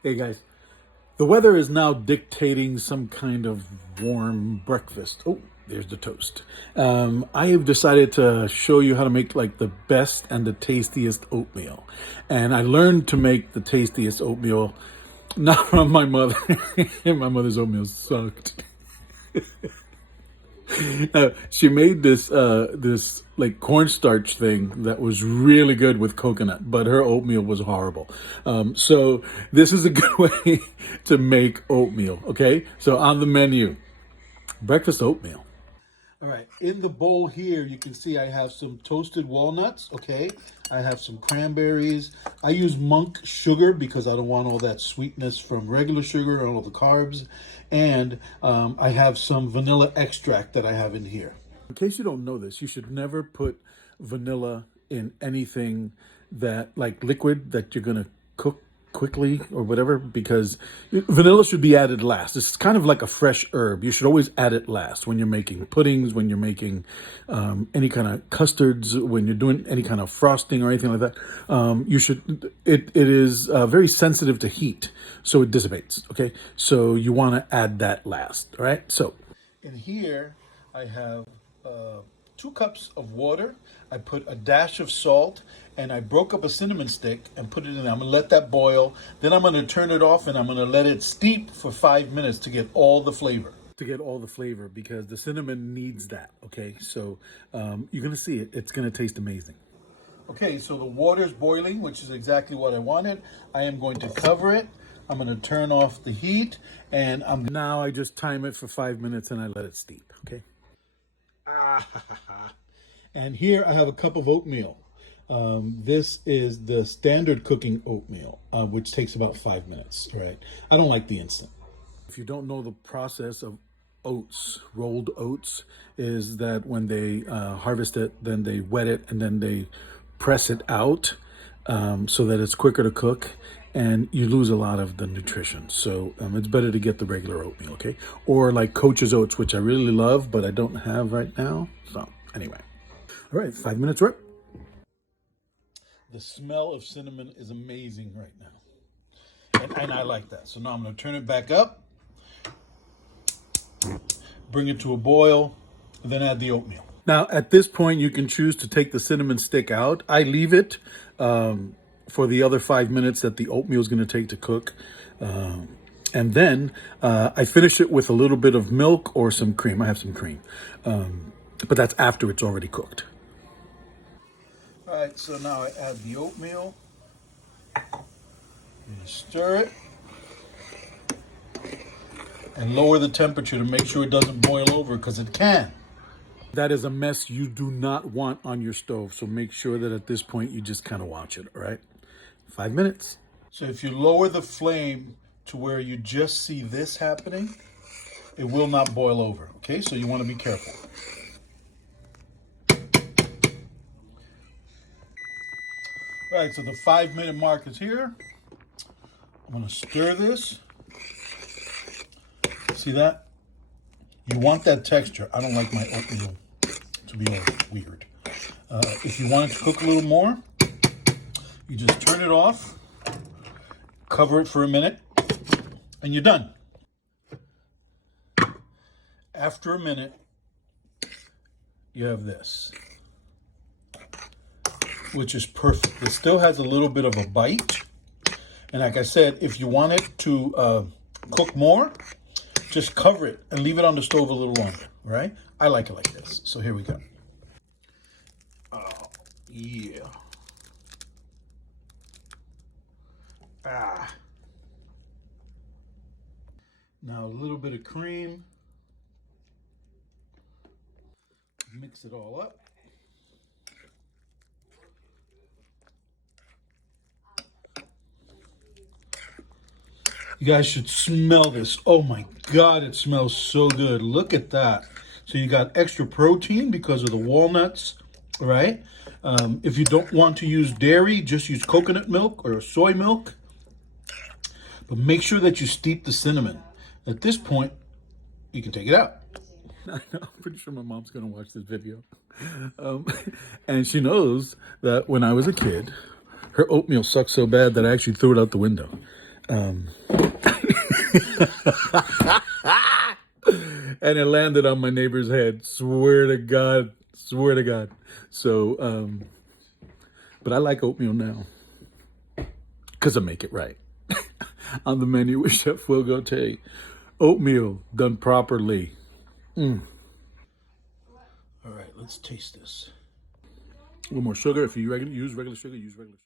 Hey guys, the weather is now dictating some kind of warm breakfast. Oh, there's the toast. I have decided to show you how to make like the best and the tastiest oatmeal. And I learned to make the tastiest oatmeal not from my mother. My mother's oatmeal sucked. She made this like cornstarch thing that was really good with coconut, but her oatmeal was horrible. So this is a good way to make oatmeal. Okay, so on the menu, breakfast oatmeal. All right, in the bowl here, you can see I have some toasted walnuts, okay? I have some cranberries. I use monk sugar because I don't want all that sweetness from regular sugar and all the carbs. And I have some vanilla extract that I have in here. In case you don't know this, you should never put vanilla in anything that, like liquid, that you're gonna cook quickly or whatever, because vanilla should be added last. It's kind of like a fresh herb. You should always add it last when you're making puddings, when you're making any kind of custards, when you're doing any kind of frosting or anything like that. You should. It is very sensitive to heat, so it dissipates. Okay, so you want to add that last. All right. So in here, I have 2 cups of water. I put a dash of salt, and I broke up a cinnamon stick and put it in there. I'm gonna let that boil. Then I'm gonna turn it off and I'm gonna let it steep for 5 minutes to get all the flavor. To get all the flavor, because the cinnamon needs that, okay? So you're gonna see it. It's gonna taste amazing. Okay, so the water's boiling, which is exactly what I wanted. I am going to cover it. I'm gonna turn off the heat, and now I just time it for 5 minutes and I let it steep, okay? And here I have a cup of oatmeal. This is the standard cooking oatmeal, which takes about 5 minutes, right? I don't like the instant. If you don't know the process of oats, rolled oats, is that when they harvest it, then they wet it and then they press it out so that it's quicker to cook, and you lose a lot of the nutrition. So it's better to get the regular oatmeal, okay? Or like Coach's oats, which I really love, but I don't have right now. So anyway. All right, 5 minutes up. The smell of cinnamon is amazing right now. And I like that. So now I'm going to turn it back up, bring it to a boil, and then add the oatmeal. Now, at this point, you can choose to take the cinnamon stick out. I leave it for the other 5 minutes that the oatmeal is going to take to cook. And then I finish it with a little bit of milk or some cream. I have some cream. But that's after it's already cooked. All right, so now I add the oatmeal. You stir it and lower the temperature to make sure it doesn't boil over, because it can. That is a mess you do not want on your stove, so make sure that at this point you just kind of watch it, all right? 5 minutes. So if you lower the flame to where you just see this happening, it will not boil over, okay? So you want to be careful. All right, so the 5 minute mark is here. I'm gonna stir this. See that? You want that texture. I don't like my oatmeal to be all weird. If you want it to cook a little more, you just turn it off, cover it for a minute, and you're done. After a minute, you have this, which is perfect. It still has a little bit of a bite. And like I said, if you want it to cook more, just cover it and leave it on the stove a little longer, right? I like it like this. So here we go. Oh, yeah. Now a little bit of cream. Mix it all up. You guys should smell this. Oh my God, it smells so good. Look at that. So you got extra protein because of the walnuts, right? If you don't want to use dairy, just use coconut milk or soy milk. But make sure that you steep the cinnamon. At this point, you can take it out. I'm pretty sure my mom's going to watch this video. And she knows that when I was a kid, her oatmeal sucked so bad that I actually threw it out the window. And it landed on my neighbor's head. Swear to God. Swear to God. So, but I like oatmeal now because I make it right. On the menu with Chef Will Gotay. Oatmeal done properly. All right, let's taste this. A little more sugar. If you use regular sugar, use regular sugar.